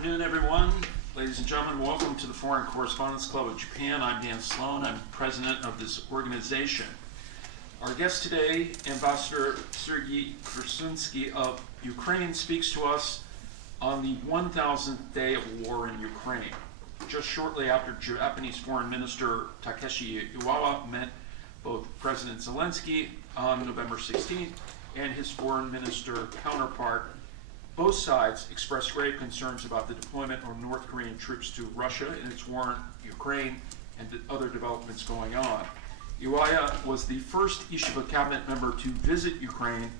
afternoon, everyone. Ladies and gentlemen, welcome to the Foreign Correspondents Club of Japan. I'm Dan Sloan. I'm president of this organization. Our guest today, Ambassador Sergiy Korsunsky of Ukraine, speaks to us on the 1,000th day of war in Ukraine. Just shortly after Japanese Foreign Minister Takeshi Iwata met both President Zelenskyy on November 16th and his foreign minister counterpart, both sides expressed grave concerns about the deployment of North Korean troops to Russia in its war in Ukraine and other developments going on. Iwata was the first Ishiba cabinet member to visit Ukraine,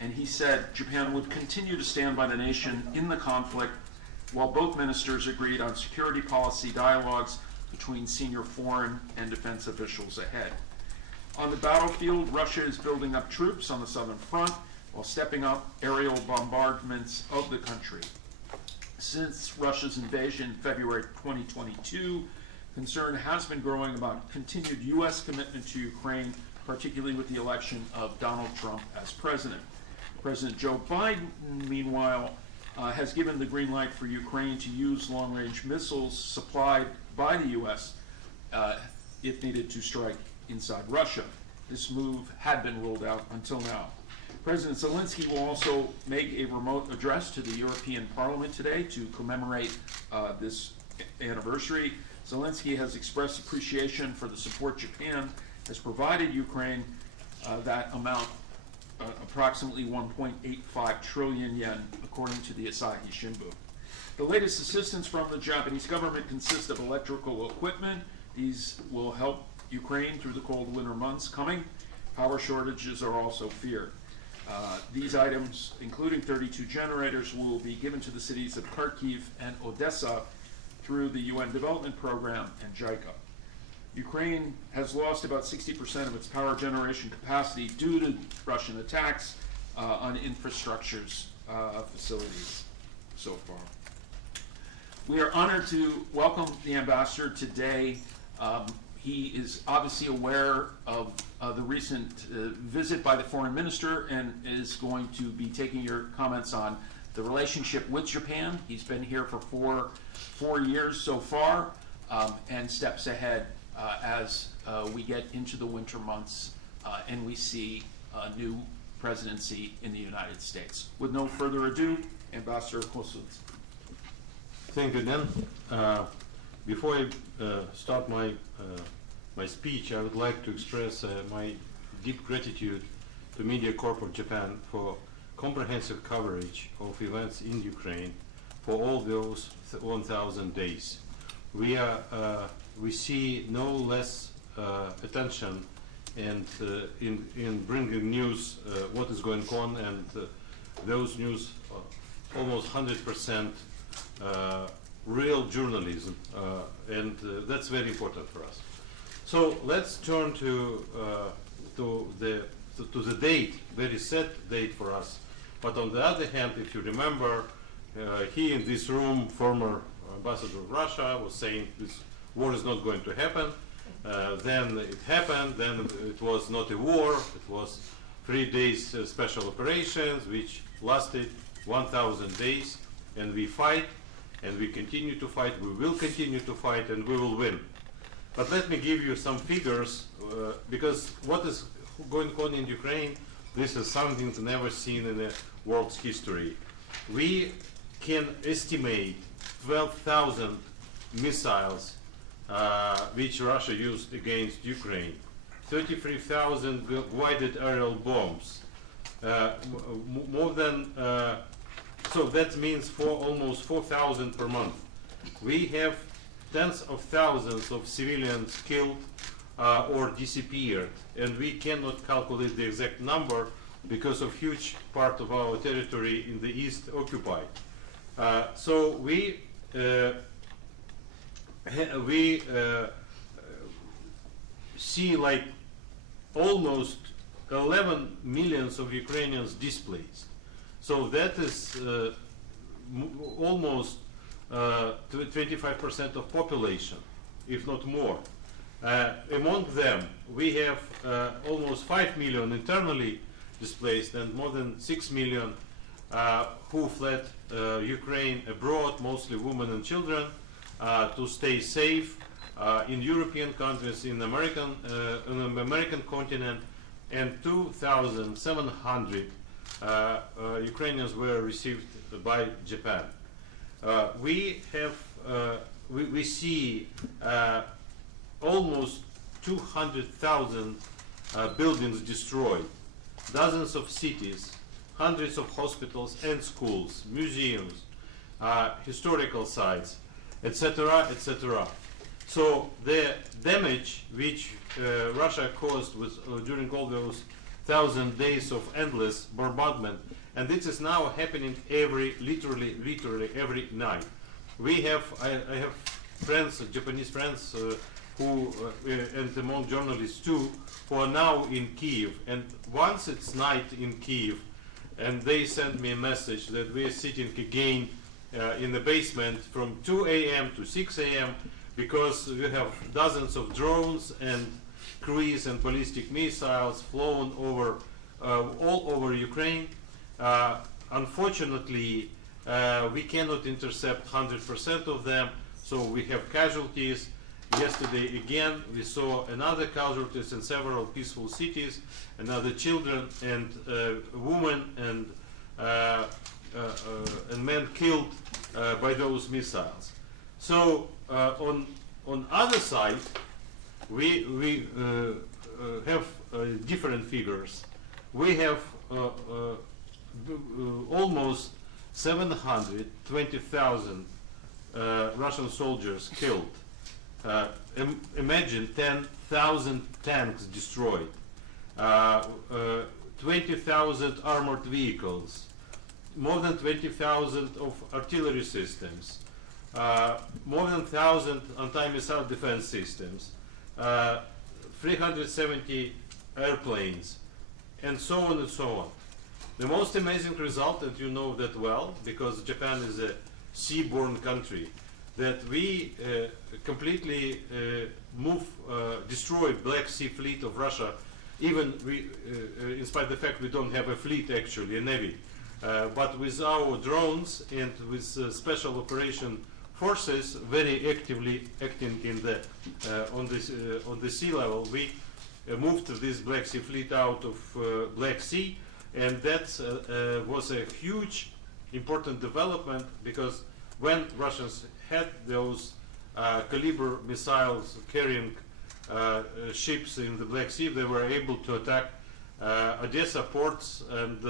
and he said Japan would continue to stand by the nation in the conflict, while both ministers agreed on security policy dialogues between senior foreign and defense officials ahead. On the battlefield, Russia is building up troops on the southern front while stepping up aerial bombardments of the country. Since Russia's invasion in February 2022, concern has been growing about continued U.S. commitment to Ukraine, particularly with the election of Donald Trump as president. President Joe Biden, meanwhile, has given the green light for Ukraine to use long-range missiles supplied by the U.S. If needed to strike inside Russia. This move had been ruled out until now. President Zelenskyy will also make a remote address to the European Parliament today to commemorate this anniversary. Zelenskyy has expressed appreciation for the support Japan has provided Ukraine, that amount approximately 1.85 trillion yen, according to the Asahi Shimbun. The latest assistance from the Japanese government consists of electrical equipment. These will help Ukraine through the cold winter months coming. Power shortages are also feared. These items, including 32 generators, will be given to the cities of Kyiv and Odessa through the UN Development Program and JICA. Ukraine has lost about 60% of its power generation capacity due to Russian attacks on infrastructure's facilities so far. We are honored to welcome the ambassador today. He is obviously aware of the recent visit by the foreign minister and is going to be taking your comments on the relationship with Japan. He's been here for four years so far, and steps ahead as we get into the winter months and we see a new presidency in the United States. With no further ado, Ambassador Korsunsky. Thank you, Dan. Before I start my speech, I would like to express my deep gratitude to Media Corp of Japan for comprehensive coverage of events in Ukraine for all those 1,000 days. We see no less attention and in bringing news what is going on, and those news almost 100% real journalism, and that's very important for us. So let's turn to the date, very set date for us. But on the other hand, if you remember, here in this room, former ambassador of Russia was saying this war is not going to happen. Then it happened. Then it was not a war. It was 3 days special operations, which lasted 1,000 days, and we fight. And we continue to fight, we will continue to fight, and we will win. But let me give you some figures, because what is going on in Ukraine, this is something never seen in the world's history. We can estimate 12,000 missiles which Russia used against Ukraine, 33,000 guided aerial bombs, more than so that means almost 4,000 per month. We have tens of thousands of civilians killed or disappeared, and we cannot calculate the exact number because of huge part of our territory in the east occupied. So we see like almost 11 millions of Ukrainians displaced. So that is almost 25% of population, if not more. Among them, we have almost 5 million internally displaced and more than 6 million who fled Ukraine abroad, mostly women and children, to stay safe in European countries, in the American continent, and 2,700 Ukrainians were received by Japan. We see almost 200,000 buildings destroyed, dozens of cities, hundreds of hospitals and schools, museums, historical sites, etc., etc. So the damage which Russia caused during all those 1,000 days of endless bombardment, and this is now happening literally every night. I have friends, Japanese friends, who and among journalists too, who are now in Kyiv. And once it's night in Kyiv, and they send me a message that we are sitting again in the basement from 2 a.m. to 6 a.m. because we have dozens of drones and cruise and ballistic missiles flown over all over Ukraine. Unfortunately, we cannot intercept 100% of them, so we have casualties. Yesterday again we saw another casualties in several peaceful cities, another children and women and men killed by those missiles. So on other side we have different figures. We have almost 720,000 Russian soldiers killed. Imagine 10,000 tanks destroyed, 20,000 armored vehicles, more than 20,000 of artillery systems, more than 1,000 anti-missile defense systems, 370 airplanes, and so on and so on. The most amazing result, and you know that well, because Japan is a seaborne country, that we completely destroy Black Sea fleet of Russia, even in spite of the fact we don't have a fleet actually, a navy, but with our drones and with special operation forces very actively acting in the on the sea level, we moved this Black Sea fleet out of Black Sea, and that was a huge important development, because when Russians had those caliber missiles carrying ships in the Black Sea, they were able to attack Odessa ports and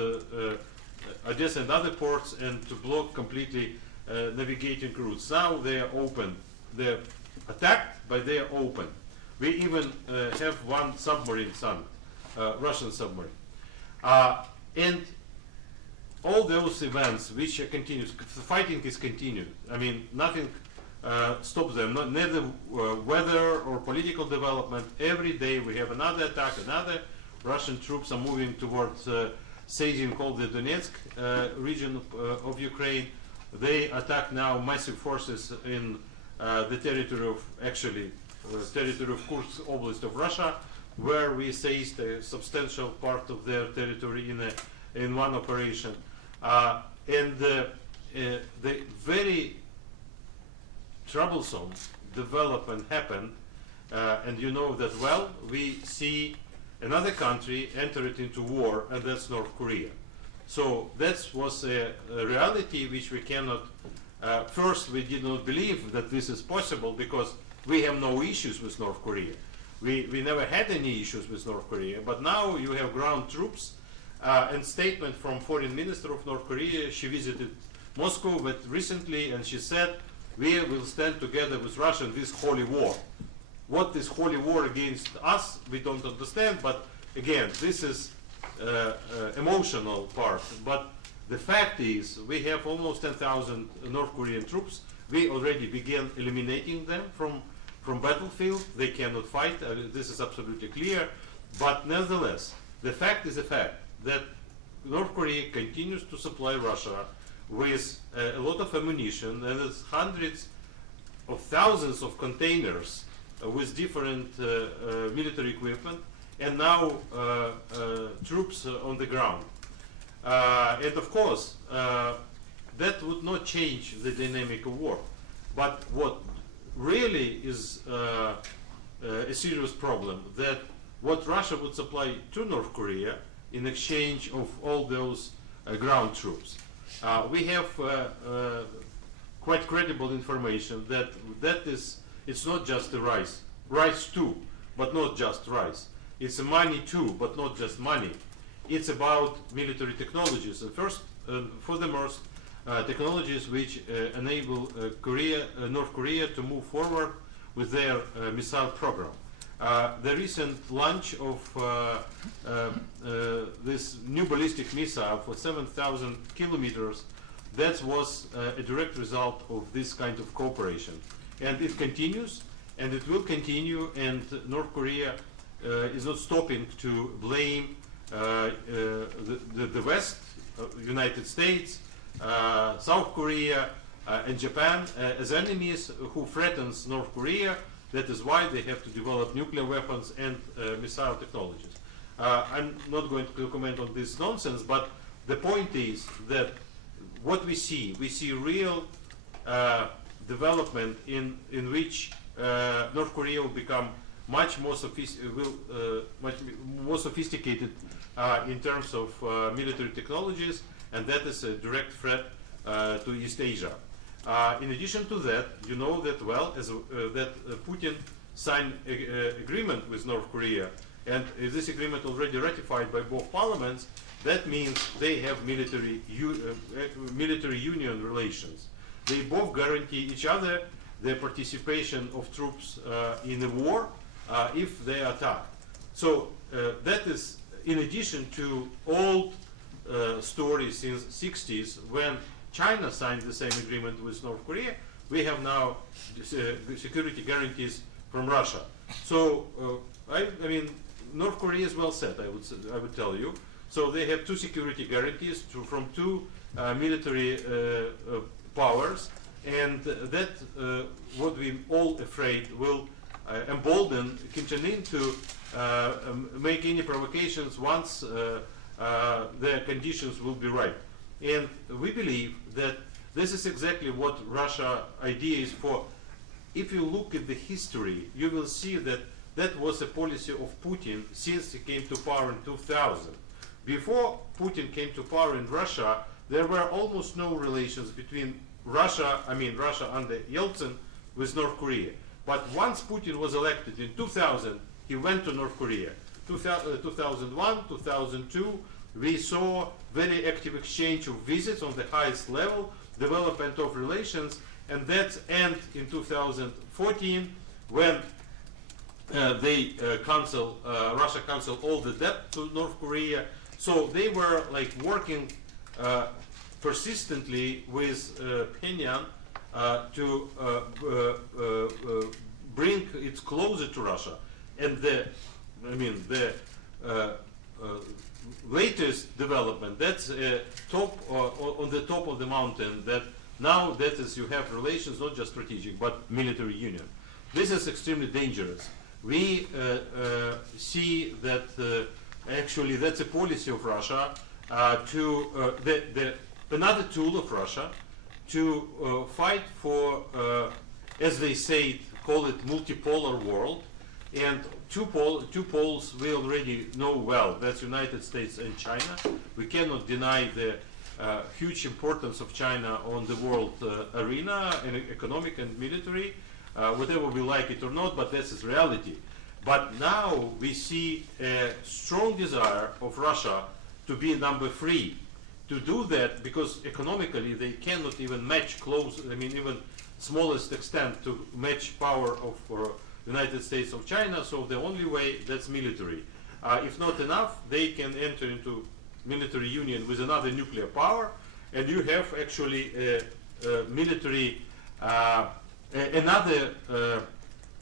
Odessa and other ports, and to block completely navigating routes. Now they are open. They're attacked, but they are open. We even have one submarine sunk, Russian submarine. And all those events which are continuous, fighting is continued. I mean, nothing stops them, neither weather or political development. Every day we have another attack, another Russian troops are moving towards Sezin, called the Donetsk region of Ukraine. They attack now massive forces in the territory of, territory of Kursk Oblast of Russia, where we seized a substantial part of their territory in one operation. And the very troublesome development happened, and you know that well. We see another country entered into war, and that's North Korea. So that was a reality which we cannot, first we did not believe that this is possible, because we have no issues with North Korea. We never had any issues with North Korea, but now you have ground troops, and statement from Foreign Minister of North Korea. She visited Moscow but recently, and she said, we will stand together with Russia in this holy war. What this holy war against us, we don't understand, but again, this is emotional part. But the fact is, we have almost 10,000 North Korean troops. We already began eliminating them from battlefield. They cannot fight. This is absolutely clear. But nevertheless, the fact is a fact that North Korea continues to supply Russia with a lot of ammunition, and it's hundreds of thousands of containers with different military equipment, and now troops on the ground. And of course, that would not change the dynamic of war. But what really is a serious problem, that what Russia would supply to North Korea in exchange of all those ground troops. We have quite credible information that it's not just the rice too, but not just rice. It's money too, but not just money. It's about military technologies, and first, furthermost, technologies which enable North Korea to move forward with their missile program. The recent launch of this new ballistic missile for 7,000 kilometers, that was a direct result of this kind of cooperation. And it continues, and it will continue, and North Korea is not stopping to blame the West, United States, South Korea, and Japan as enemies who threatens North Korea. That is why they have to develop nuclear weapons and missile technologies. I'm not going to comment on this nonsense, but the point is that what we see real development in which North Korea will become much more sophisticated in terms of military technologies, and that is a direct threat to East Asia. In addition to that, you know that well, that Putin signed an agreement with North Korea, and if this agreement already ratified by both parliaments, that means they have military union relations. They both guarantee each other the participation of troops in the war if they are attacked. So that is in addition to old stories since 60s when China signed the same agreement with North Korea. We have now security guarantees from Russia. So I mean, North Korea is well set, I would tell you. So they have two security guarantees from two military powers, and that what we all afraid will embolden Kim Jong Un to make any provocations once the conditions will be right. And we believe that this is exactly what Russia idea is for. If you look at the history, you will see that that was a policy of Putin since he came to power in 2000. Before Putin came to power in Russia, there were almost no relations between Russia under Yeltsin, with North Korea. But once Putin was elected in 2000, he went to North Korea. 2001, 2002, we saw very active exchange of visits on the highest level, development of relations, and that end in 2014 when Russia canceled all the debt to North Korea. So they were like working persistently with Pyongyang to bring it closer to Russia. And the latest development, that's top on the top of the mountain, that now that is you have relations not just strategic but military union. This is extremely dangerous. We see that actually that's a policy of Russia another tool of Russia to fight for, as they say, call it multipolar world. And two poles we already know well, that's United States and China. We cannot deny the huge importance of China on the world arena, in economic and military, whatever we like it or not, but that's its reality. But now we see a strong desire of Russia to be number 3. To do that because economically they cannot even match even smallest extent to match power of United States of China, so the only way, that's military. If not enough, they can enter into military union with another nuclear power, and you have actually a military, another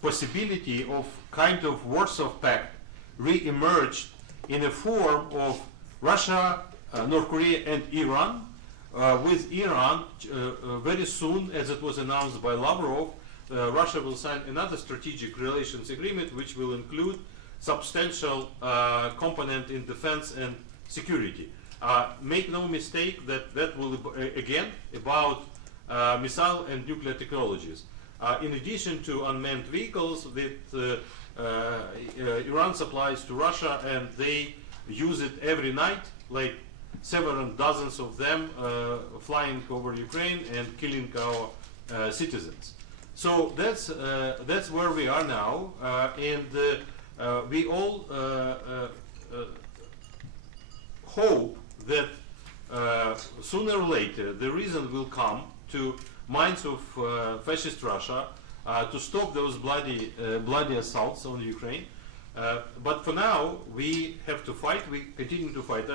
possibility of kind of Warsaw Pact re-emerged in a form of Russia, North Korea and Iran, with Iran very soon, as it was announced by Lavrov, Russia will sign another strategic relations agreement which will include substantial component in defense and security. Make no mistake that will, again, about missile and nuclear technologies. In addition to unmanned vehicles that Iran supplies to Russia, and they use it every night, like several dozens of them flying over Ukraine and killing our citizens. So that's where we are now, and we all hope that sooner or later the reason will come to minds of fascist Russia to stop those bloody assaults on Ukraine. But for now, we have to fight. We continue to fight.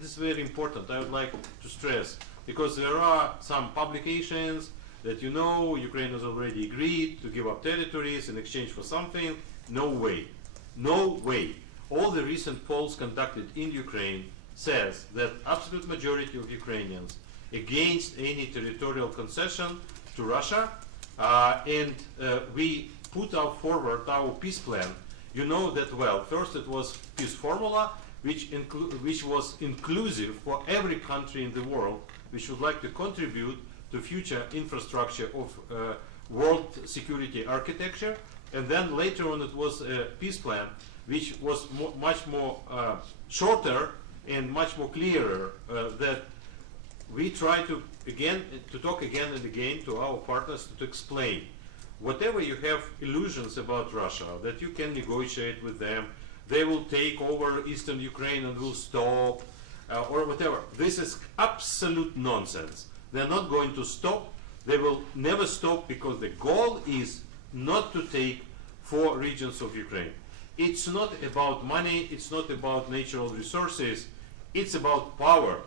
This is very important. I would like to stress, because there are some publications that Ukraine has already agreed to give up territories in exchange for something. No way. No way. All the recent polls conducted in Ukraine says that absolute majority of Ukrainians against any territorial concession to Russia, and we put forward our peace plan. You know that well. First, it was peace formula, which was inclusive for every country in the world which would like to contribute to future infrastructure of world security architecture. And then later on, it was a peace plan, which was much more shorter and much more clearer, that we try to talk again and again to our partners to explain whatever you have illusions about Russia, that you can negotiate with them, they will take over eastern Ukraine and will stop, or whatever. This is absolute nonsense. They're not going to stop. They will never stop, because the goal is not to take 4 regions of Ukraine. It's not about money, it's not about natural resources, it's about power.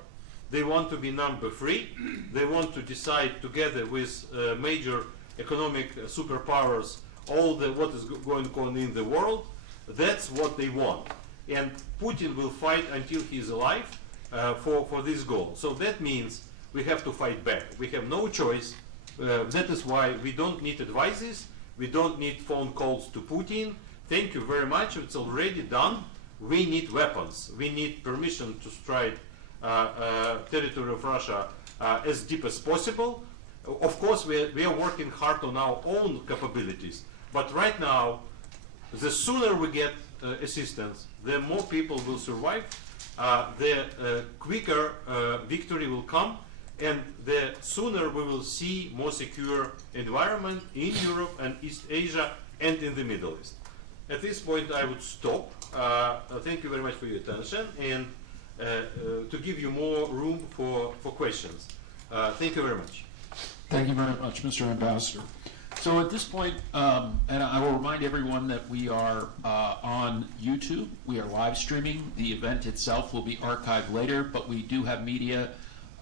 They want to be number 3. They want to decide together with major economic superpowers what is going on in the world. That's what they want. And Putin will fight until he's alive for this goal. So that means we have to fight back. We have no choice. That is why we don't need advices. We don't need phone calls to Putin. Thank you very much. It's already done. We need weapons. We need permission to strike territory of Russia as deep as possible. Of course, we are working hard on our own capabilities. But right now, the sooner we get assistance, the more people will survive, the quicker victory will come, and the sooner we will see more secure environment in Europe and East Asia and in the Middle East. At this point, I would stop. Thank you very much for your attention, and to give you more room for questions. Thank you very much. Thank you very much, Mr. Ambassador. So at this point, and I will remind everyone that we are on YouTube. We are live streaming. The event itself will be archived later, but we do have media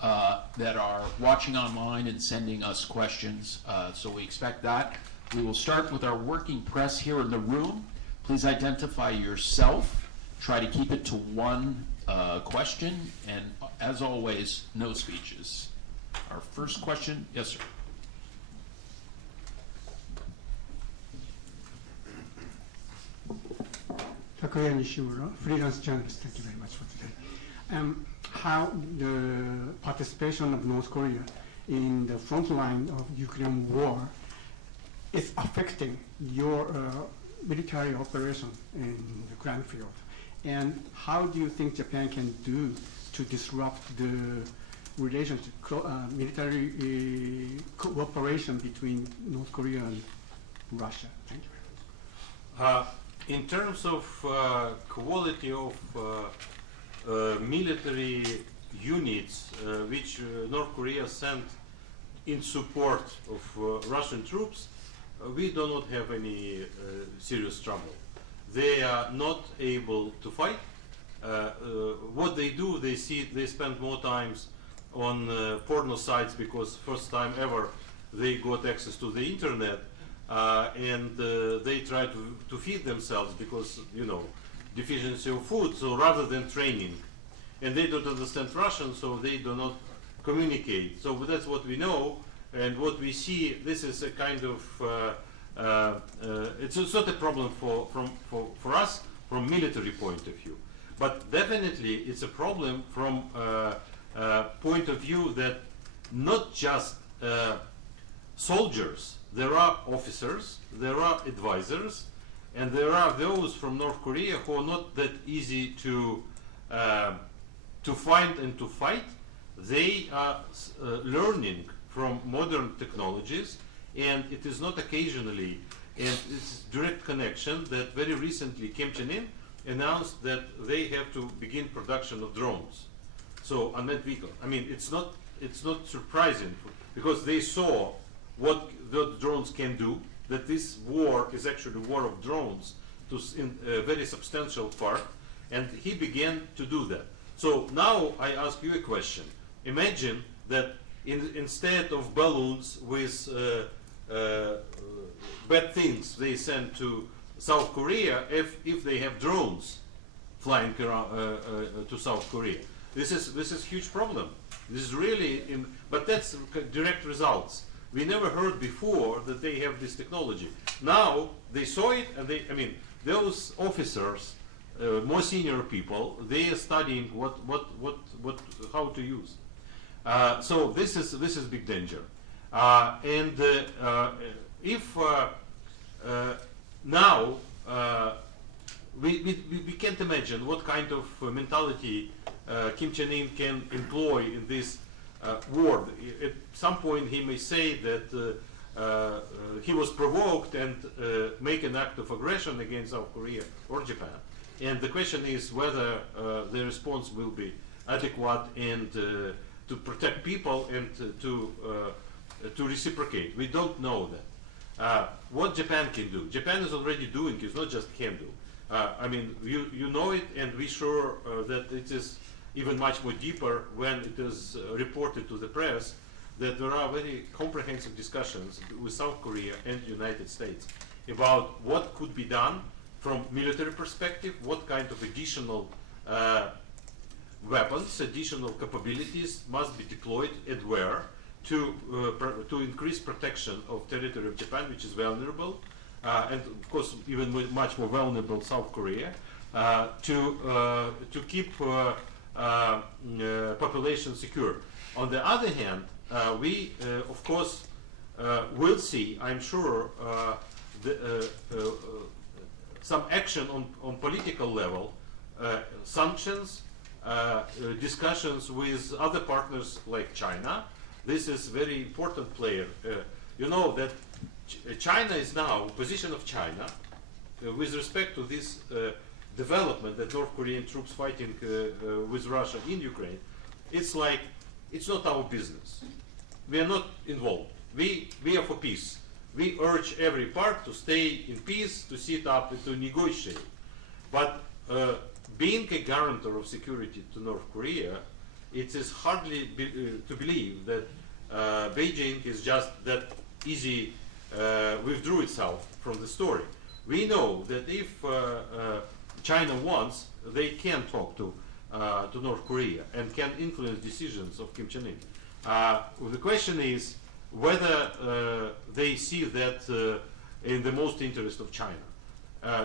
that are watching online and sending us questions, so we expect that. We will start with our working press here in the room. Please identify yourself. Try to keep it to one question, and as always, no speeches. Our first question, yes, sir. Takuya Nishimura, freelance journalist. Thank you very much for today. How the participation of North Korea in the front line of Ukraine war is affecting your military operation in the ground field, and how do you think Japan can do to disrupt the relationship, military cooperation between North Korea and Russia? Thank you very much. In terms of quality of military units which North Korea sent in support of Russian troops, we do not have any serious trouble. They are not able to fight. What they do, they spend more times on porno sites, because first time ever they got access to the internet, and they try to feed themselves, because deficiency of food, so rather than training. And they don't understand Russian, so they do not communicate. So that's what we know, and what we see. This is a kind of it's not a problem for us from military point of view. But definitely it's a problem from point of view that not just soldiers, there are officers, there are advisors, and there are those from North Korea who are not that easy to find and to fight. They are learning from modern technologies, and it is not occasionally, and it's direct connection that very recently Kim Jong-un announced that they have to begin production of drones. So unmanned vehicles. I mean, it's not surprising because they saw what the drones can do, that this war is actually a war of drones to in a very substantial part, and he began to do that. So now I ask you a question. Imagine that instead of balloons with bad things they send to South Korea, if they have drones flying around, to South Korea. This is huge problem. This is really, but that's direct results. We never heard before that they have this technology. Now they saw it, and I mean, those officers, more senior people, they are studying how to use. So this is big danger. If now we can't imagine what kind of mentality Kim Jong-un can employ in this war. At some point he may say that he was provoked and make an act of aggression against South Korea or Japan. And the question is whether the response will be adequate and to protect people and to reciprocate. We don't know that. What Japan can do? Japan is already doing. It's not just can do. I mean, you know it, and we sure that it is even much more deeper when it is reported to the press that there are very comprehensive discussions with South Korea and the United States about what could be done from military perspective, what kind of additional weapons, additional capabilities must be deployed and where to increase protection of territory of Japan, which is vulnerable, and of course even much more vulnerable South Korea, to keep population secure. On the other hand, we of course will see, I'm sure, some action on political level, sanctions, discussions with other partners like China. This is very important player. You know that China is now, position of China with respect to this development that North Korean troops fighting with Russia in Ukraine. It's like, it's not our business. We are not involved. We are for peace. We urge every part to stay in peace, to sit up and to negotiate. But being a guarantor of security to North Korea, it is hardly to believe that Beijing is just that easy withdrew itself from the story. We know that if China wants, they can talk to North Korea and can influence decisions of Kim Jong-un. The question is whether they see that in the most interest of China.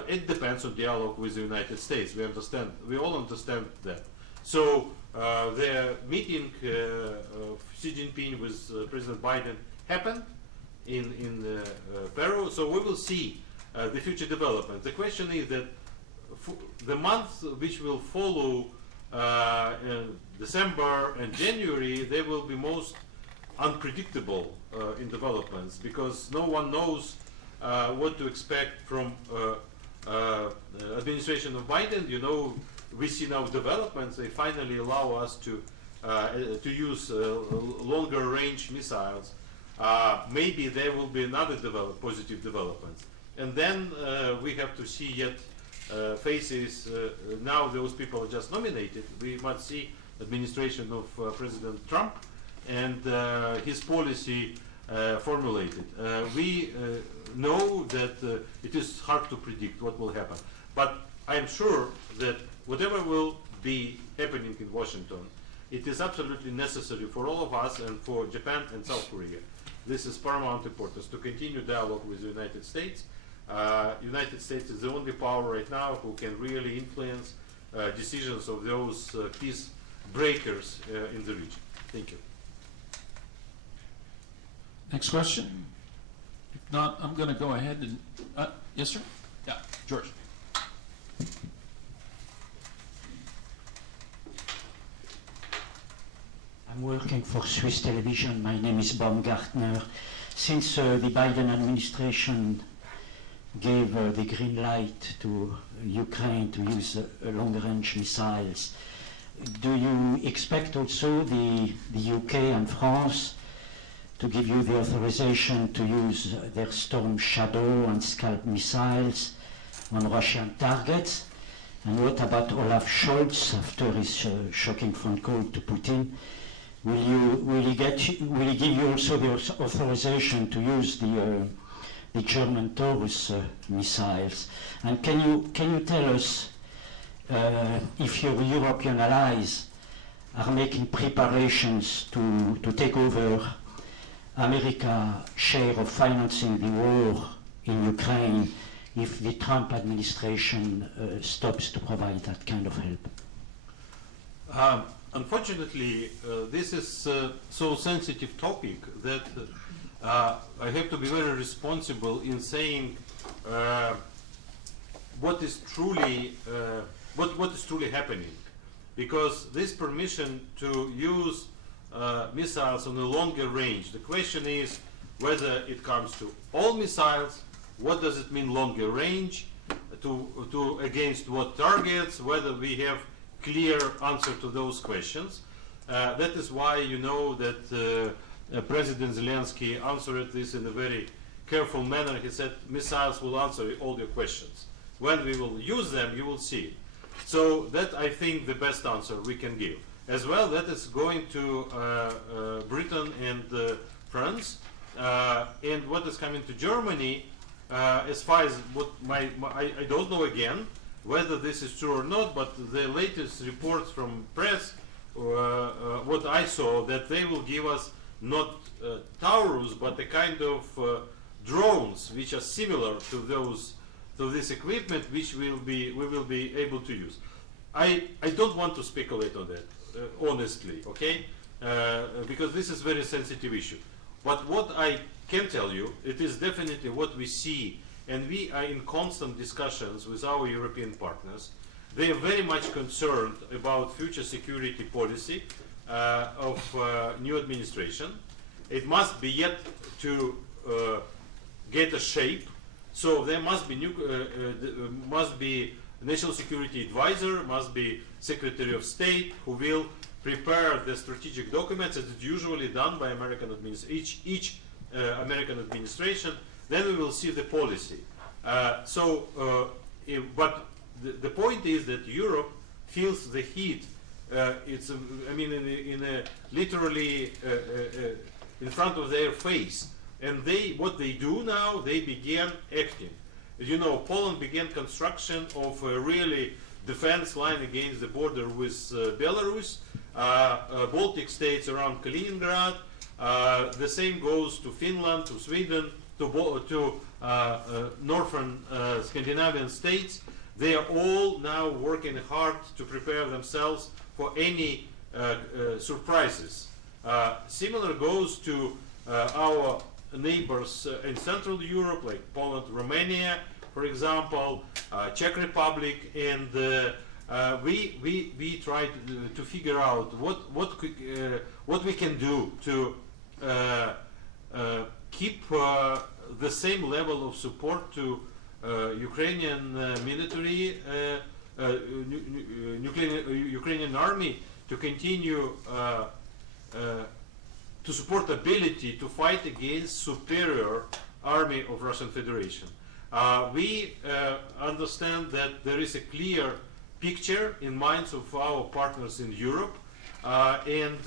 It depends on dialogue with the United States. We all understand that. So the meeting of Xi Jinping with President Biden happened in Peru. So we will see the future development. The question is that the months which will follow in December and January, they will be most unpredictable in developments because no one knows what to expect from administration of Biden. You know, we see now developments. They finally allow us to use longer range missiles. Maybe there will be another positive developments, and then we have to see yet faces. Now those people are just nominated. We must see administration of President Trump and his policy formulated. We know that it is hard to predict what will happen, but I am sure that whatever will be happening in Washington, it is absolutely necessary for all of us and for Japan and South Korea. This is paramount importance to continue dialogue with the United States. United States is the only power right now who can really influence decisions of those peace breakers in the region. Thank you. Next question? If not, I'm going to go ahead and, yes, sir? Yeah, George. I'm working for Swiss television. My name is Baumgartner. Since the Biden administration gave the green light to Ukraine to use long-range missiles, do you expect also the UK and France to give you the authorization to use their Storm Shadow and Scalp missiles on Russian targets? And what about Olaf Scholz after his shocking phone call to Putin? Will he give you also the authorization to use the German Taurus missiles? And can you tell us if your European allies are making preparations to take over America's share of financing the war in Ukraine if the Trump administration stops to provide that kind of help? Unfortunately, this is so sensitive topic that I have to be very responsible in saying what is truly happening, because this permission to use missiles on a longer range, the question is whether it comes to all missiles, what does it mean longer range, to against what targets, whether we have clear answer to those questions. That is why you know that President Zelenskyy answered this in a very careful manner. He said missiles will answer all your questions. When we will use them, you will see. So that, I think, the best answer we can give. As well, that is going to Britain and France. And what is coming to Germany, as far as what I don't know again whether this is true or not, but the latest reports from press, what I saw, that they will give us not Taurus, but a kind of drones which are similar to this equipment, which we will be able to use. I don't want to speculate on that, honestly, okay? Because this is a very sensitive issue. But what I can tell you, it is definitely what we see, and we are in constant discussions with our European partners. They are very much concerned about future security policy of new administration. It must be yet to get a shape. So there must be national security advisor, must be Secretary of State, who will prepare the strategic documents, as it's usually done by American each American administration. Then we will see the policy. But the point is that Europe feels the heat. Literally in front of their face. And what they do now, they began acting. You know, Poland began construction of a really defense line against the border with Belarus, Baltic states around Kaliningrad. The same goes to Finland, to Sweden, to northern Scandinavian states. They are all now working hard to prepare themselves for any surprises. Similar goes to our neighbors in Central Europe, like Poland, Romania, for example, Czech Republic, and we try to figure out what we can do to keep the same level of support to Ukrainian military, Ukrainian army, to continue to support ability to fight against superior army of Russian Federation. We understand that there is a clear picture in minds of our partners in Europe, and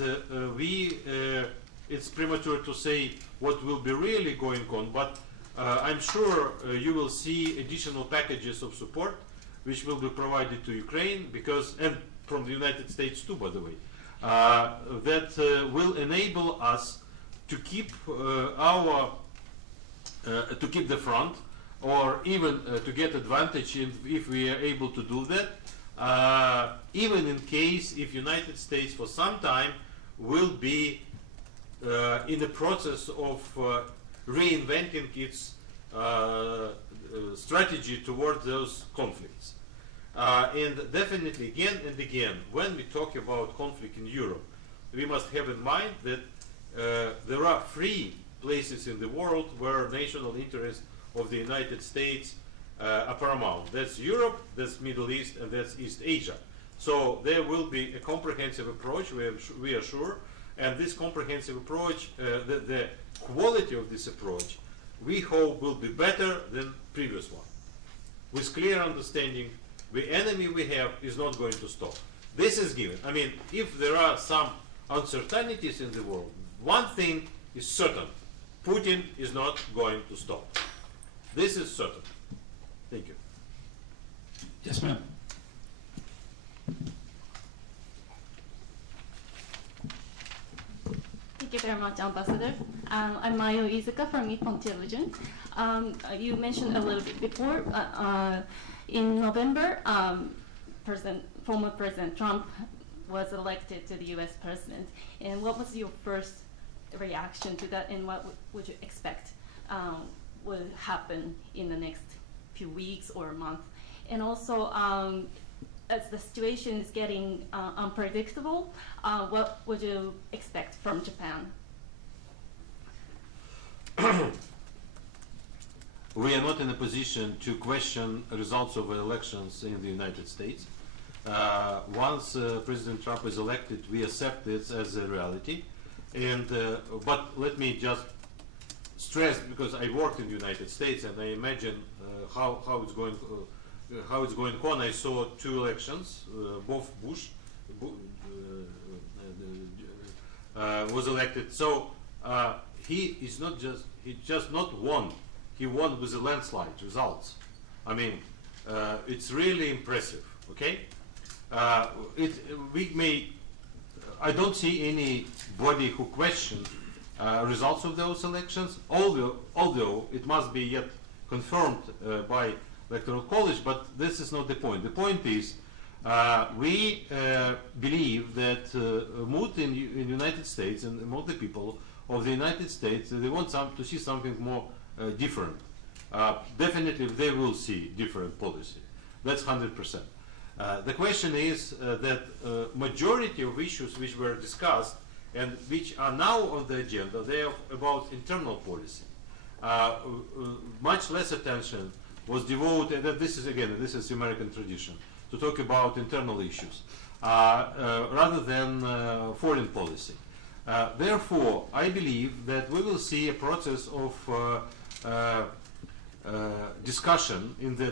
it's premature to say what will be really going on, but I'm sure you will see additional packages of support which will be provided to Ukraine, and from the United States too, by the way, that will enable us to keep to keep the front, or even to get advantage if we are able to do that even in case if United States for some time will be in the process of reinventing its strategy toward those conflicts. And definitely again and again, when we talk about conflict in Europe, we must have in mind that there are three places in the world where national interest of the United States are paramount. That's Europe, that's Middle East, and that's East Asia. So there will be a comprehensive approach, we are sure, and this comprehensive approach, the quality of this approach, we hope will be better than previous one. With clear understanding, the enemy we have is not going to stop. This is given. I mean, if there are some uncertainties in the world, one thing is certain. Putin is not going to stop. This is certain. Thank you. Yes, ma'am. Thank you very much, Ambassador. I'm Mayo Izuka from Plenipotentiary. You mentioned a little bit before, in November, former President Trump was elected to the U.S. president. And what was your first reaction to that, and what would you expect will happen in the next few weeks or month? And also, as the situation is getting unpredictable, what would you expect from Japan? We are not in a position to question results of elections in the United States. Once President Trump is elected, we accept this as a reality. And but let me just stress, because I worked in the United States and I imagine how it's going on. I saw two elections, both Bush was elected. So he just not won. He won with a landslide results. I mean, it's really impressive. Okay, I don't see anybody who questions results of those elections, although it must be yet confirmed by Electoral College, but this is not the point. The point is, we believe that mood in the United States and among the people of the United States, they want to see something more different. Definitely they will see different policy. That's 100%. The question is that majority of issues which were discussed and which are now on the agenda, they are about internal policy. Much less attention was devoted, and this is American tradition, to talk about internal issues rather than foreign policy. Therefore, I believe that we will see a process of discussion in the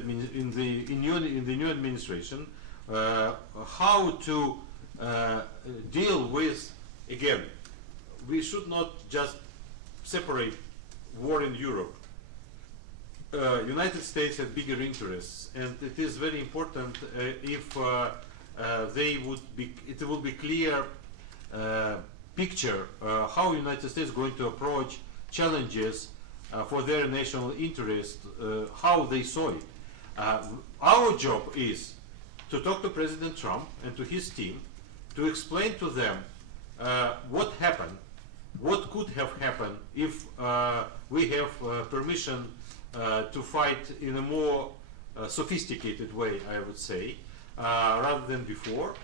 new administration how to deal with, again, we should not just separate war in Europe. United States have bigger interests, and it is very important if it will be clear picture how United States is going to approach challenges for their national interest, how they saw it. Our job is to talk to President Trump and to his team to explain to them what happened, what could have happened if we have permission to fight in a more sophisticated way, I would say, rather than before.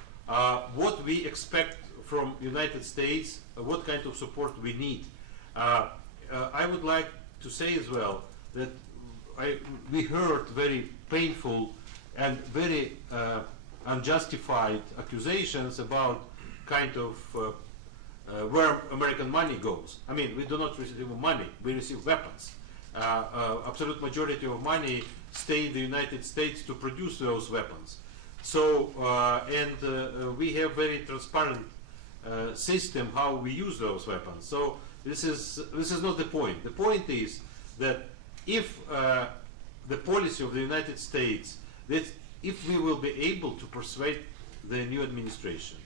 What we expect from United States, what kind of support we need. I would like to say as well that we heard very painful and very unjustified accusations about kind of where American money goes. I mean, we do not receive money, we receive weapons. Absolute majority of money stay in the United States to produce those weapons. So, we have very transparent system how we use those weapons. So this is not the point. The point is that if the policy of the United States, that if we will be able to persuade the new administration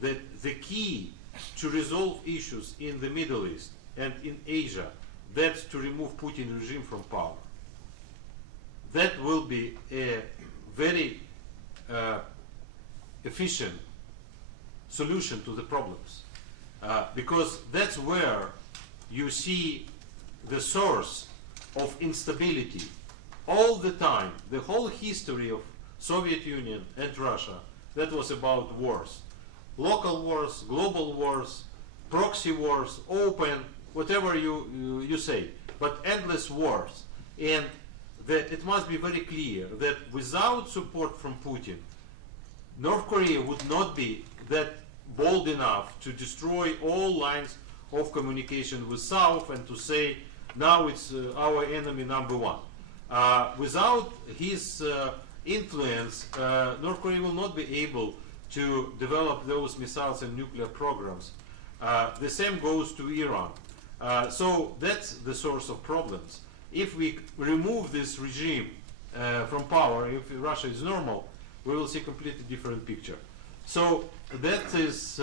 that the key to resolve issues in the Middle East and in Asia, that's to remove Putin regime from power. That will be a very efficient solution to the problems, because that's where you see the source of instability all the time. The whole history of Soviet Union and Russia, that was about wars. Local wars, global wars, proxy wars, open, whatever you say, but endless wars. And that it must be very clear that without support from Putin, North Korea would not be that bold enough to destroy all lines of communication with South and to say, now it's our enemy number one. Without his influence, North Korea will not be able to develop those missiles and nuclear programs. The same goes to Iran. So that's the source of problems. If we remove this regime from power, if Russia is normal, we will see a completely different picture. So that is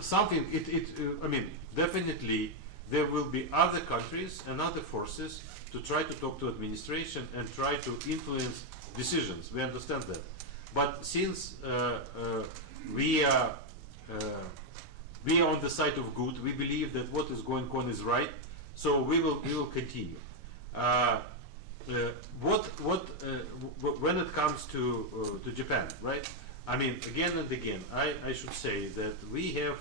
something, I mean, definitely there will be other countries and other forces to try to talk to administration and try to influence decisions. We understand that. But since we are on the side of good, we believe that what is going on is right, so we will continue. When it comes to Japan, right? I mean, again and again, I should say that we have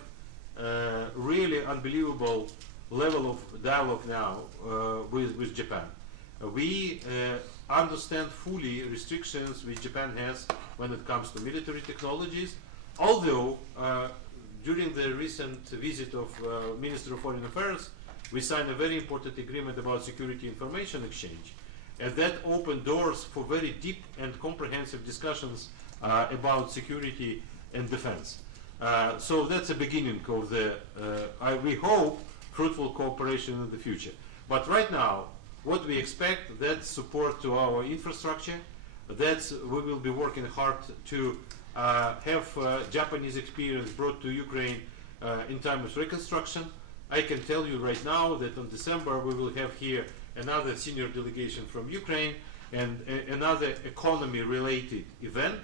really unbelievable level of dialogue now with Japan. We understand fully restrictions which Japan has when it comes to military technologies, although during the recent visit of Minister of Foreign Affairs, we signed a very important agreement about security information exchange, and that opened doors for very deep and comprehensive discussions about security and defense. So that's the beginning of the, we hope, fruitful cooperation in the future. But right now, what we expect, that's support to our infrastructure, that's we will be working hard to have Japanese experience brought to Ukraine in time of reconstruction. I can tell you right now that in December we will have here another senior delegation from Ukraine and another economy-related event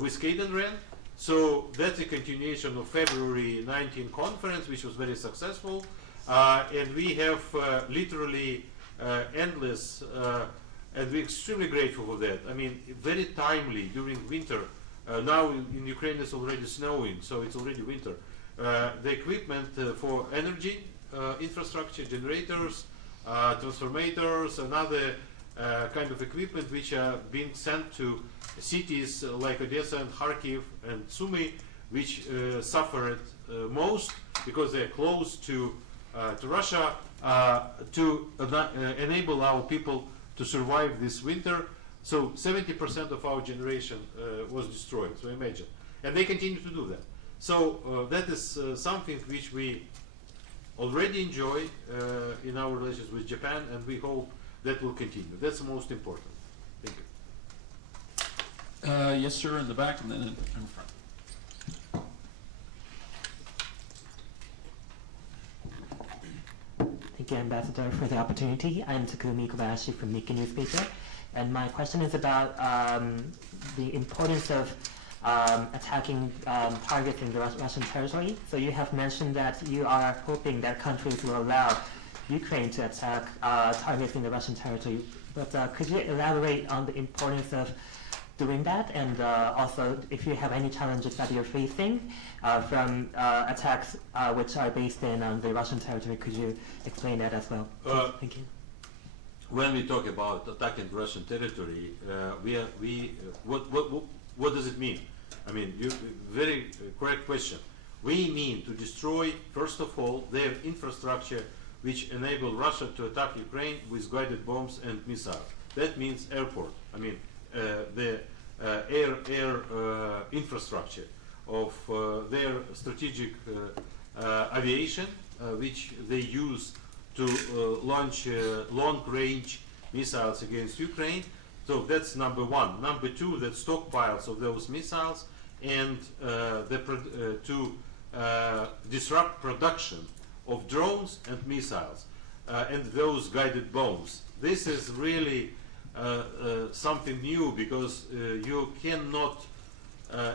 with Kaden. So that's a continuation of February 19 conference, which was very successful. And we have literally endless, and we're extremely grateful for that. I mean, very timely during winter. Now in Ukraine it's already snowing, so it's already winter. The equipment for energy infrastructure, generators, transformators, and other kind of equipment which are being sent to cities like Odessa and Kharkiv and Sumy, which suffered most because they're close to Russia, to enable our people to survive this winter. So 70% of our generation was destroyed, so imagine. And they continue to do that. So that is something which we already enjoy in our relations with Japan, and we hope that will continue. That's the most important. Thank you. Yes, sir, in the back and then in front. Thank you, Ambassador, for the opportunity. I'm Takumi Kobayashi from Nikkei newspaper, and my question is about the importance of attacking targets in the Russian territory. So you have mentioned that you are hoping that countries will allow Ukraine to attack targets in the Russian territory. But could you elaborate on the importance of doing that, and also if you have any challenges that you're facing from attacks which are based in the Russian territory? Could you explain that as well? Thank you. When we talk about attacking Russian territory, what does it mean? I mean, very correct question. We mean to destroy, first of all, their infrastructure which enable Russia to attack Ukraine with guided bombs and missiles. That means airport. I mean, the air infrastructure of their strategic aviation, which they use to launch long-range missiles against Ukraine. So that's number one. Number two, that stockpiles of those missiles and to disrupt production of drones and missiles and those guided bombs. This is really something new, because you cannot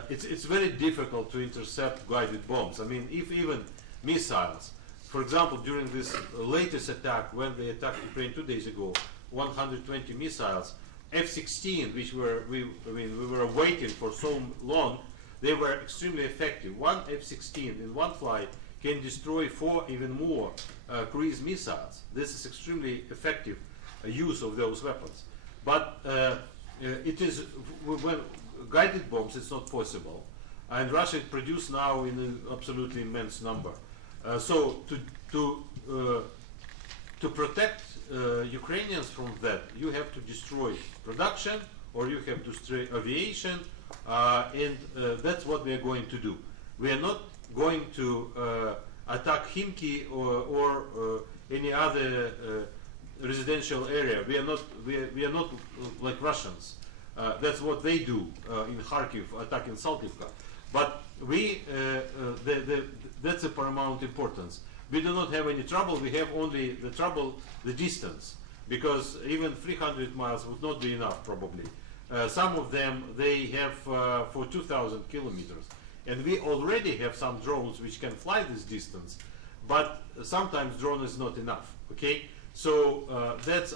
it's very difficult to intercept guided bombs. I mean, if even missiles, for example, during this latest attack, when they attacked Ukraine 2 days ago, 120 missiles, F-16, which we were waiting for so long, they were extremely effective. One F-16 in one flight can destroy 4 even more cruise missiles. This is extremely effective use of those weapons. But it is, when guided bombs, it's not possible. And Russia produces now in an absolutely immense number. So to protect Ukrainians from that, you have to destroy production, or you have to destroy aviation, and that's what we are going to do. We are not going to attack Khimki or any other residential area. We are not like Russians. That's what they do in Kharkiv, attacking Saltivka. But that's a paramount importance. We do not have any trouble. We have only the trouble, the distance, because even 300 miles would not be enough, probably. Some of them, they have for 2,000 kilometers. And we already have some drones which can fly this distance, but sometimes drone is not enough, okay? So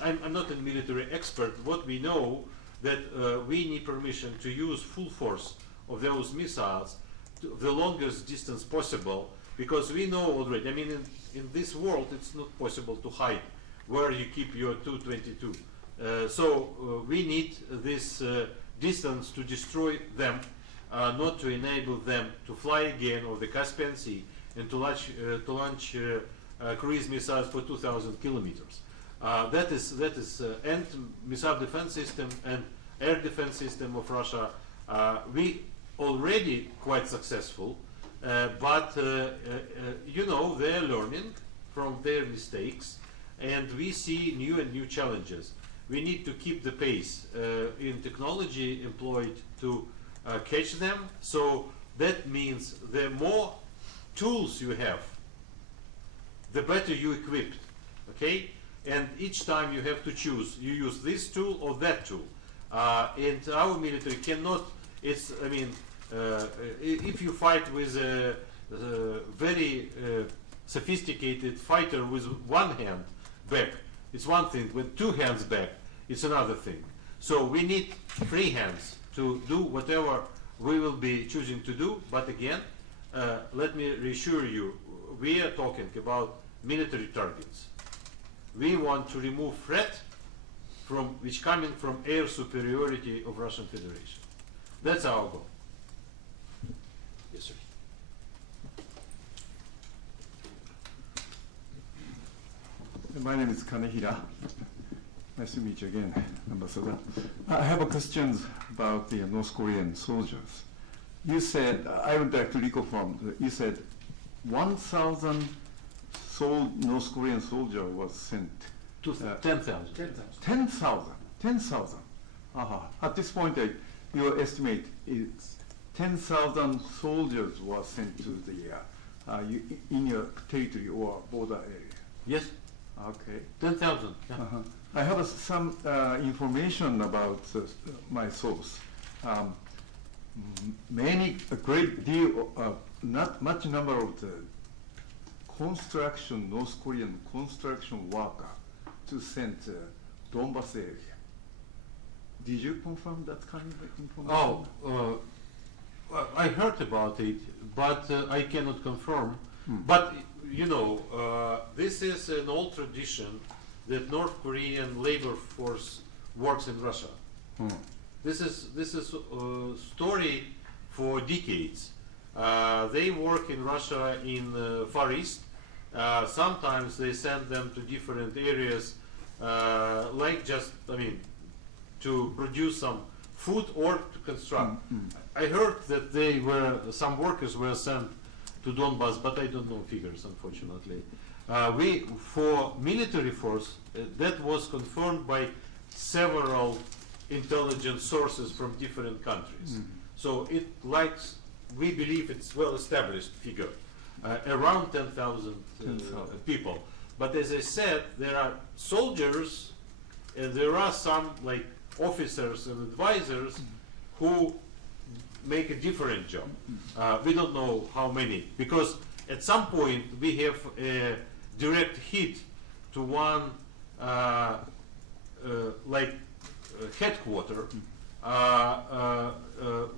I'm not a military expert. What we know that we need permission to use full force of those missiles to the longest distance possible, because we know already, I mean, in this world, it's not possible to hide where you keep your Tu-22. So we need this distance to destroy them, not to enable them to fly again over the Caspian Sea and to launch cruise missiles for 2,000 kilometers. That is and missile defense system and air defense system of Russia. We already quite successful, but you know, they're learning from their mistakes, and we see new and new challenges. We need to keep the pace in technology employed to catch them. So that means the more tools you have, the better you equipped, okay? And each time you have to choose, you use this tool or that tool. And our military cannot, it's, I mean, if you fight with a very sophisticated fighter with one hand back, it's one thing. With two hands back, it's another thing. So we need free hands to do whatever we will be choosing to do. But again, let me reassure you, we are talking about military targets. We want to remove threat which coming from air superiority of Russian Federation. That's our goal. Yes, sir. My name is Kanehira. Nice to meet you again, Ambassador. I have a question about the North Korean soldiers. You said, I would like to reconfirm, you said 1,000 North Korean soldier was sent. 10,000. 10,000. 10,000. At this point, your estimate is 10,000 soldiers were sent to the in your territory or border area. Yes. Okay. 10,000. Yeah. I have some information about my source. A great deal, not much number of the North Korean construction worker to send Donbas area. Did you confirm that kind of information? Oh, I heard about it, but I cannot confirm. But you know, this is an old tradition that North Korean labor force works in Russia. This is a story for decades. They work in Russia in Far East. Sometimes they send them to different areas, like just, I mean, to produce some food or to construct. I heard that some workers were sent to Donbas, but I don't know figures, unfortunately. For military force, that was confirmed by several intelligence sources from different countries. So we believe it's well-established figure, around 10,000 people. But as I said, there are soldiers, and there are some like officers and advisors who make a different job. We don't know how many, because at some point we have a direct hit to one headquarter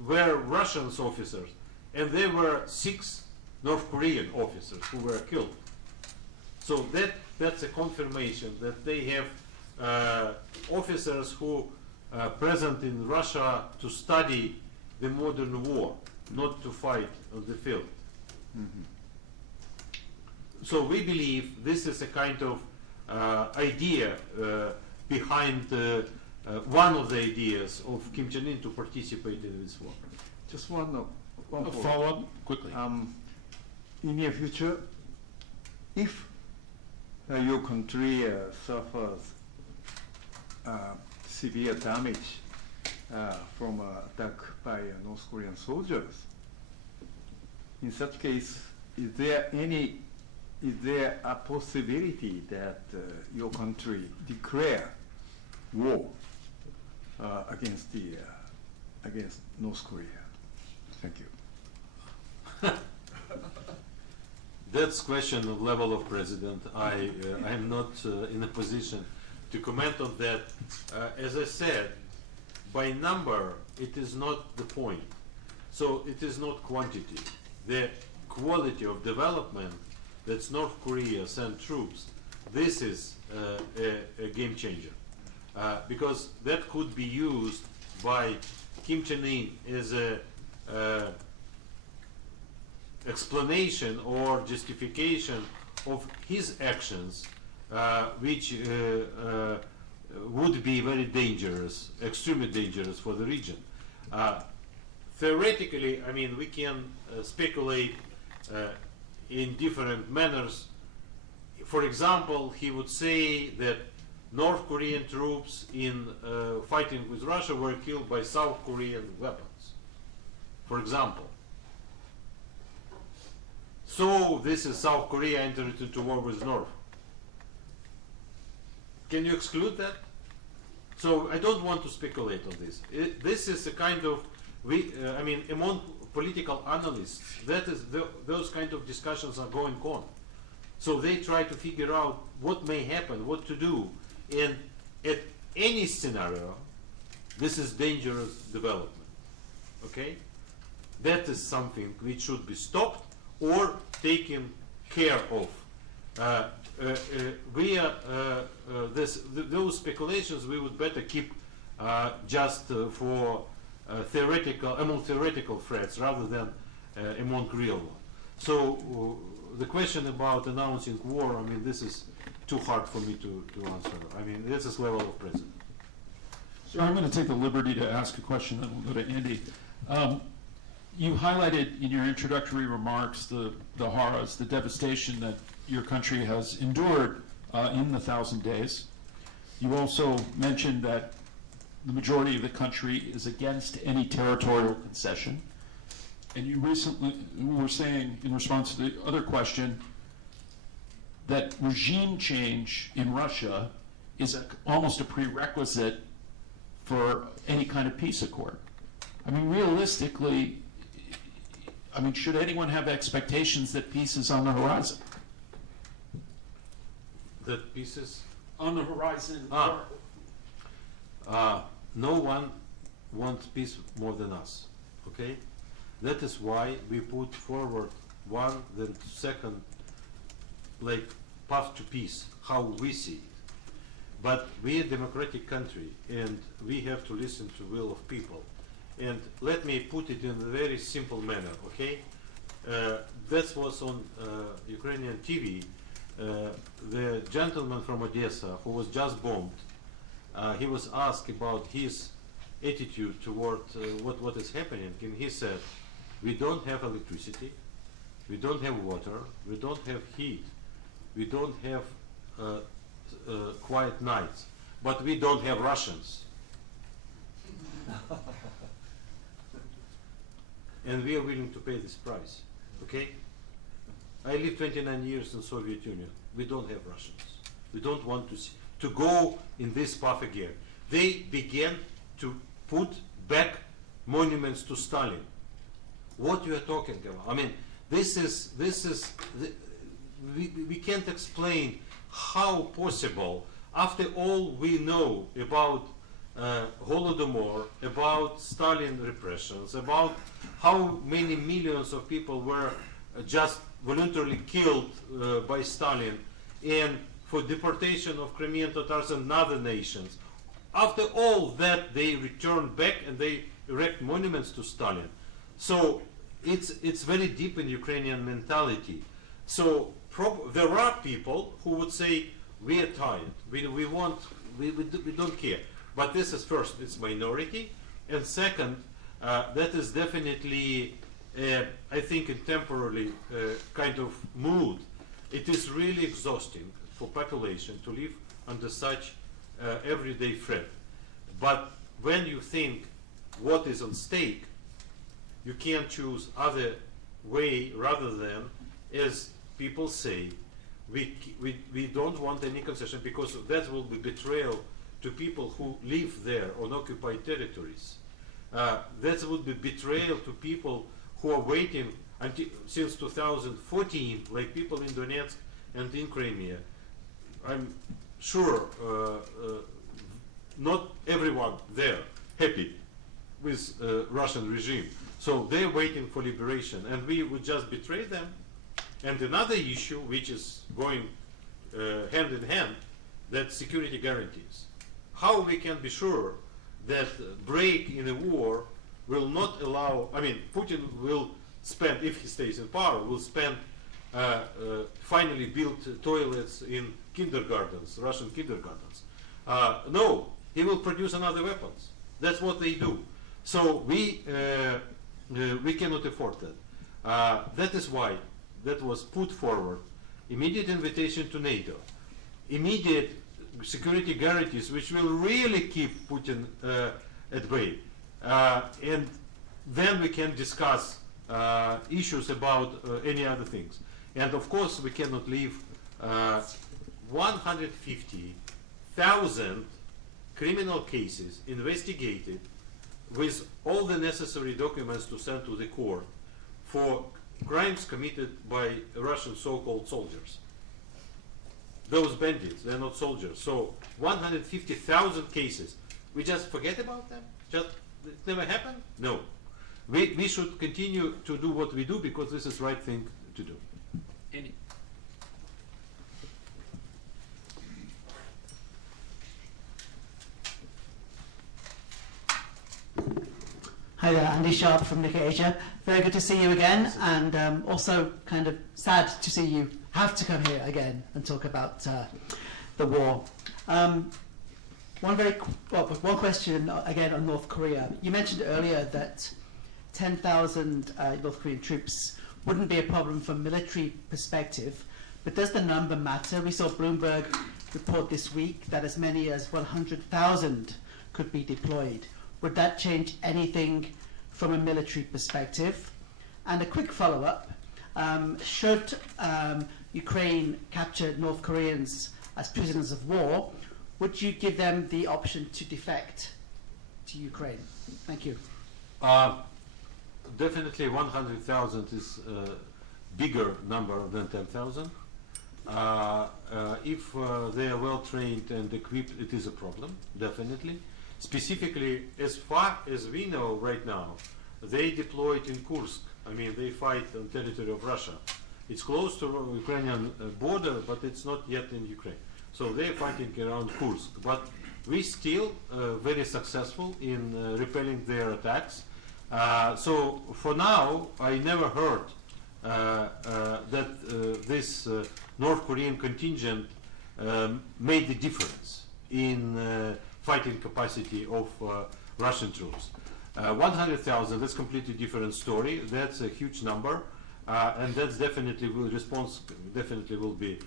where Russian officers, and there were 6 North Korean officers who were killed. So that's a confirmation that they have officers who are present in Russia to study the modern war, not to fight on the field. Mm-hmm. So we believe this is a kind of idea behind one of the ideas of Kim Jong-un to participate in this war. Just one Follow-up quickly. In near future, if your country suffers severe damage from attack by North Korean soldiers, in such case, is there a possibility that your country declare war against North Korea? Thank you. That's question of level of president. I am not in a position to comment on that. As I said, by number, it is not the point. So it is not quantity. The quality of development that's North Korea send troops, this is a game changer. Because that could be used by Kim Jong-un as a explanation or justification of his actions, which would be very dangerous, extremely dangerous for the region. Theoretically, I mean, we can speculate in different manners. For example, he would say that North Korean troops in fighting with Russia were killed by South Korean weapons, for example. So this is South Korea entered into war with North. Can you exclude that? So I don't want to speculate on this. This is a kind of, I mean, among political analysts, that is those kind of discussions are going on. So they try to figure out what may happen, what to do, and at any scenario, this is dangerous development. Okay, that is something which should be stopped or taken care of. Those speculations we would better keep just for among theoretical threats rather than among real ones. So the question about announcing war, I mean, this is too hard for me to answer. I mean, this is level of president. So I'm going to take the liberty to ask a question, then we'll go to Andy. You highlighted in your introductory remarks the horrors, the devastation that your country has endured in the 1,000 days. You also mentioned that the majority of the country is against any territorial concession. And you recently were saying, in response to the other question, that regime change in Russia is almost a prerequisite for any kind of peace accord. I mean, realistically, I mean, should anyone have expectations that peace is on the horizon? That peace is On the horizon. no one wants peace more than us. Okay, that is why we put forward one, then second, like path to peace, how we see it. But we are a democratic country, and we have to listen to the will of people. And let me put it in a very simple manner, okay? That was on Ukrainian TV. The gentleman from Odessa who was just bombed, he was asked about his attitude toward what is happening, and he said, we don't have electricity, we don't have water, we don't have heat, we don't have quiet nights, but we don't have Russians. And we are willing to pay this price, okay? I lived 29 years in Soviet Union. We don't have Russians. We don't want to go in this path again. They began to put back monuments to Stalin. what you are talking about. I mean, we can't explain how possible, after all we know about Holodomor, about Stalin repressions, about how many millions of people were just voluntarily killed by Stalin, and for deportation of Crimean Tatars and other nations. After all that, they return back and they erect monuments to Stalin. So it's very deep in Ukrainian mentality. So there are people who would say, we are tired, we don't care. But this is first, it's minority, and second, that is definitely, I think, a temporary kind of mood. It is really exhausting for population to live under such everyday threat. But when you think what is on stake, you can't choose other way rather than, as people say, we don't want any concession, because that will be betrayal to people who live there on occupied territories. That would be betrayal to people who are waiting since 2014, like people in Donetsk and in Crimea. I'm sure not everyone there happy with Russian regime. So they're waiting for liberation, and we would just betray them. And another issue, which is going hand in hand, that security guarantees. How we can be sure that break in a war will not allow, I mean, Putin will spend, if he stays in power, will spend, finally build toilets in kindergartens, Russian kindergartens. No, he will produce another weapons. That's what they do. So we cannot afford that. That is why that was put forward. Immediate invitation to NATO. Immediate security guarantees which will really keep Putin at bay. And then we can discuss issues about any other things. And of course we cannot leave 150,000 criminal cases investigated with all the necessary documents to send to the court for crimes committed by Russian so-called soldiers. Those bandits, they're not soldiers. So 150,000 cases. We just forget about them? Just it never happened? No. We should continue to do what we do, because this is the right thing to do. Any? Hi there, Andy Sharp from Nikkei Asia. Very good to see you again, and also kind of sad to see you have to come here again and talk about the war. One question again on North Korea. You mentioned earlier that 10,000 North Korean troops wouldn't be a problem from a military perspective, but does the number matter? We saw Bloomberg report this week that as many as 100,000 could be deployed. Would that change anything from a military perspective? And a quick follow-up, should Ukraine capture North Koreans as prisoners of war, would you give them the option to defect to Ukraine? Thank you. Definitely 100,000 is a bigger number than 10,000. If they are well trained and equipped, it is a problem, definitely. Specifically, as far as we know right now, they deployed in Kursk. I mean, they fight on territory of Russia. It's close to the Ukrainian border, but it's not yet in Ukraine. So they're fighting around Kursk. But we still very successful in repelling their attacks. So for now, I never heard that this North Korean contingent made the difference in fighting capacity of Russian troops. 100,000, that's a completely different story. That's a huge number, and that's definitely will response definitely will be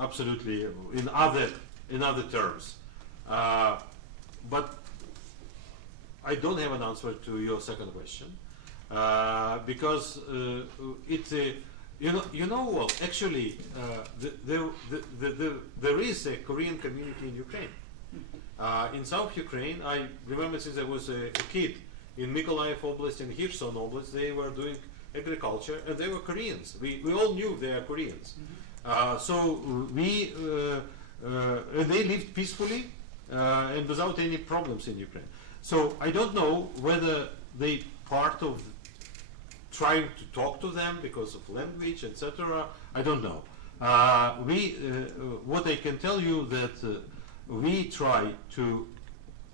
absolutely in other terms. But I don't have an answer to your second question because it's a well, actually there is a Korean community in Ukraine. In South Ukraine, I remember since I was a kid, in Mykolaiv Oblast and Kherson Oblast, they were doing agriculture, and they were Koreans. We all knew they are Koreans. So they lived peacefully and without any problems in Ukraine. So I don't know whether they part of trying to talk to them because of language, etc. I don't know. What I can tell you that we try to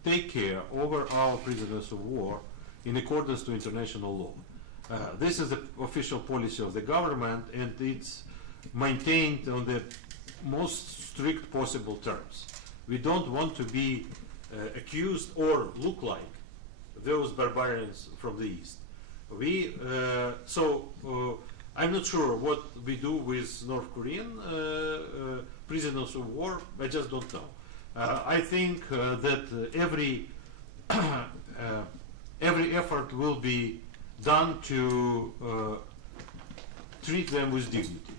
take care over our prisoners of war in accordance to international law. This is the official policy of the government, and it's maintained on the most strict possible terms. We don't want to be accused or look like those barbarians from the East. I'm not sure what we do with North Korean prisoners of war. I just don't know. I think that every effort will be done to treat them with dignity.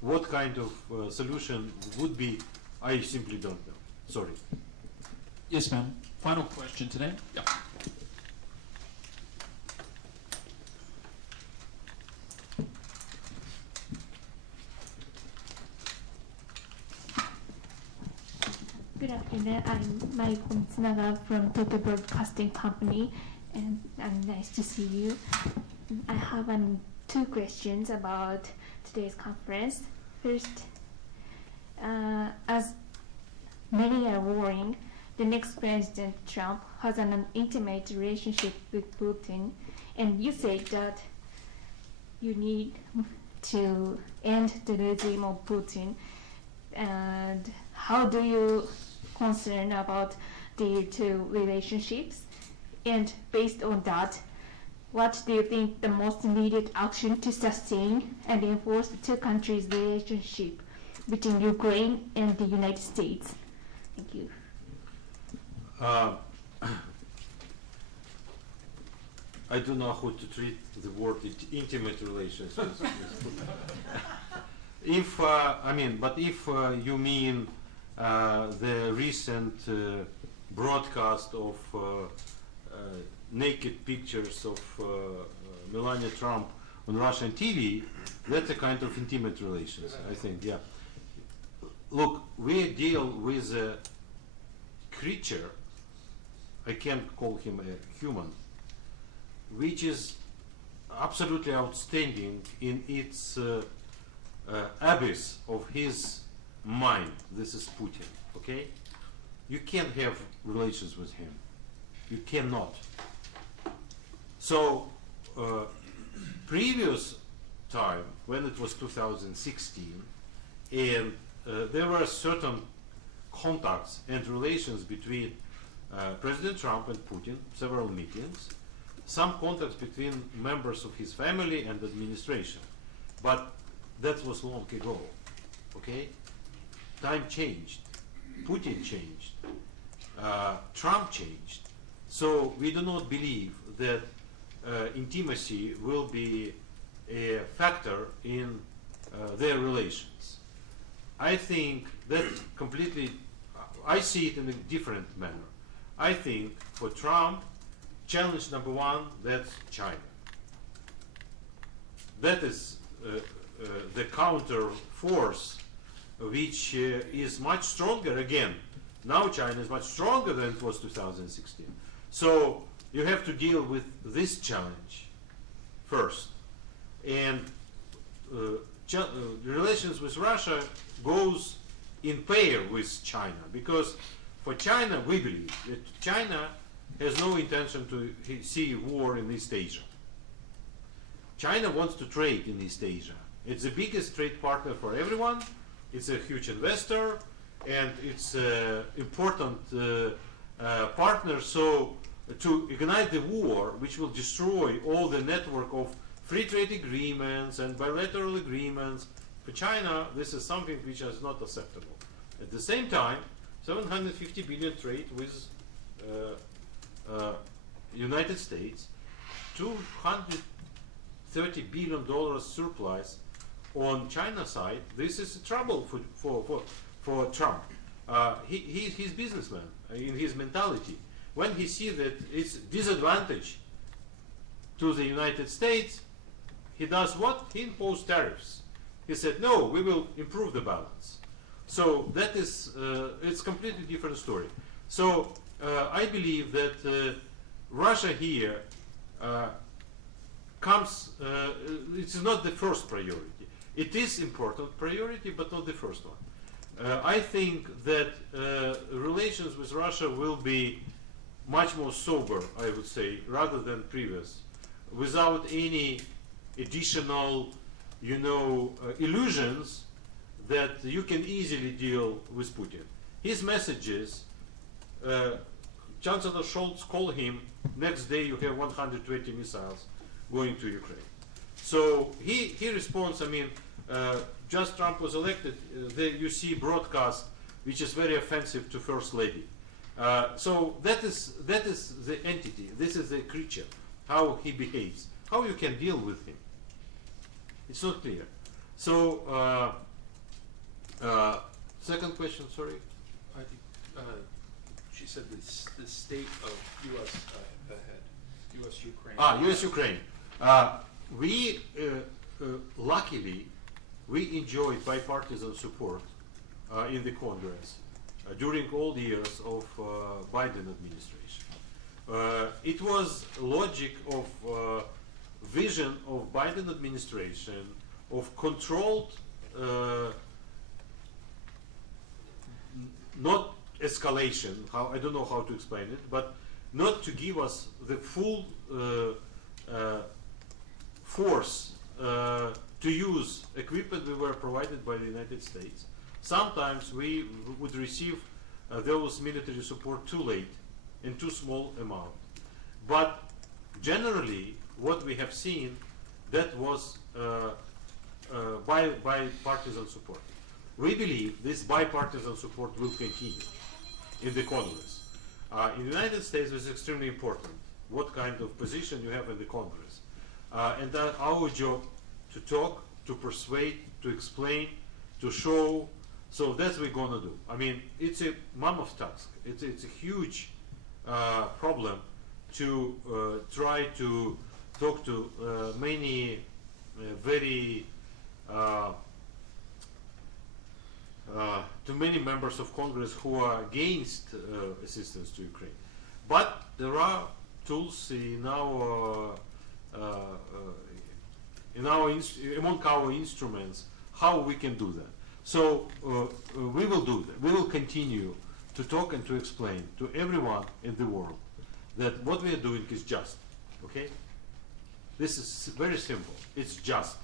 What kind of solution would be, I simply don't know. Sorry. Yes, ma'am. Final question today. Yeah. Good afternoon. I'm Mariko Mitsunaga from Tokyo Broadcasting Company, and nice to see you. I have two questions about today's conference. First, as many are worrying, the next President Trump has an intimate relationship with Putin, and you say that you need to end the regime of Putin. And how do you concern about the two relationships? And based on that, what do you think the most needed action to sustain and enforce the two countries' relationship between Ukraine and the United States? Thank you. I don't know how to treat the word intimate relations. If you mean the recent broadcast of naked pictures of Melania Trump on Russian TV, that's a kind of intimate relations, I think, yeah. Look, we deal with a creature, I can't call him a human, which is absolutely outstanding in its abyss of his mind. This is Putin, okay? You can't have relations with him. You cannot. So, previous time, when it was 2016, and there were certain contacts and relations between President Trump and Putin, several meetings, some contacts between members of his family and administration. But that was long ago, okay? Time changed. Putin changed. Trump changed. So we do not believe that intimacy will be a factor in their relations. I think that completely, I see it in a different manner. I think for Trump, challenge number one, that's China. That is the counter force which is much stronger again. Now China is much stronger than it was 2016. So you have to deal with this challenge first. And relations with Russia goes in pair with China, because for China, we believe that China has no intention to see war in East Asia. China wants to trade in East Asia. It's the biggest trade partner for everyone. It's a huge investor, and it's an important partner. So to ignite the war, which will destroy all the network of free trade agreements and bilateral agreements, for China, this is something which is not acceptable. At the same time, 750 billion trade with United States, $230 billion surplus on China side. This is trouble for Trump. He's businessman in his mentality. when he sees that it's disadvantage to the United States, he does what? He imposed tariffs. He said, no, we will improve the balance. So that is, it's completely different story. So I believe that Russia here it's not the first priority. It is important priority, but not the first one. I think that relations with Russia will be much more sober, I would say, rather than previous, without any additional, illusions that you can easily deal with Putin. His messages, Chancellor Scholz called him, next day you have 120 missiles going to Ukraine. So he responds, just Trump was elected, you see broadcast which is very offensive to First Lady. So that is the entity, this is the creature, how he behaves, how you can deal with him. It's not clear. So, second question, sorry. I think she said the state of U.S. Ahead, U.S.-Ukraine. U.S.-Ukraine. We luckily we enjoyed bipartisan support in the Congress during all the years of Biden administration. It was logic of vision of Biden administration of controlled, not escalation. I don't know how to explain it, but not to give us the full force to use equipment we were provided by the United States. Sometimes we would receive those military support too late in too small amount. But generally, what we have seen, that was bipartisan support. We believe this bipartisan support will continue in the Congress. In the United States, it's extremely important what kind of position you have in the Congress. And that's our job to talk, to persuade, to explain, to show. So that's what we're going to do. It's a mammoth task. It's a huge problem to try to talk to many very to many members of Congress who are against assistance to Ukraine. But there are tools in our among our instruments how we can do that. So we will do that. We will continue to talk and to explain to everyone in the world that what we are doing is just. Okay? This is very simple. It's just.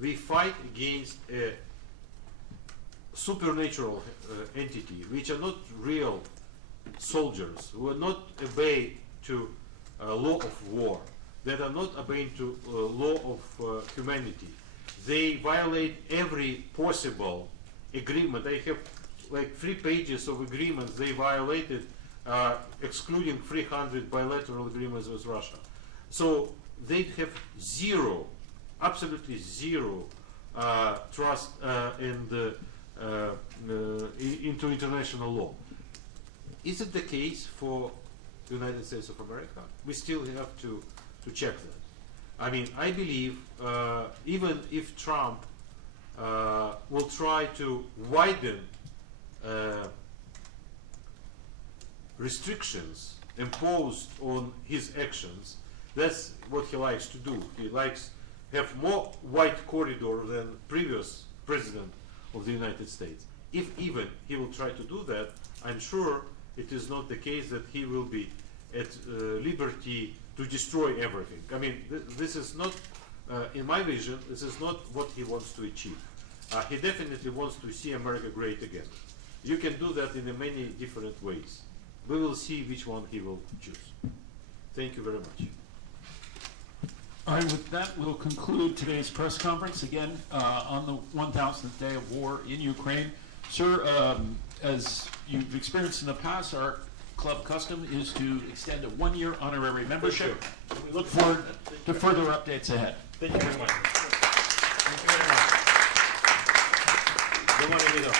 We fight against a supernatural entity, which are not real soldiers, who are not obey to law of war, that are not obeying to law of humanity. They violate every possible agreement. I have like 3 pages of agreements they violated, excluding 300 bilateral agreements with Russia. So they have zero, absolutely zero trust into international law. Is it the case for the United States of America? We still have to check that. I believe even if Trump will try to widen restrictions imposed on his actions, that's what he likes to do. He likes to have more wide corridor than previous president of the United States. If even he will try to do that, I'm sure it is not the case that he will be at liberty to destroy everything. This is not, in my vision, this is not what he wants to achieve. He definitely wants to see America great again. You can do that in many different ways. We will see which one he will choose. Thank you very much. All right, with that, we'll conclude today's press conference. Again, on the 1000th day of war in Ukraine. Sir, as you've experienced in the past, our club custom is to extend a 1-year honorary membership. We look forward to further updates ahead. Thank you very much. Thank you very much. Don't want to get up.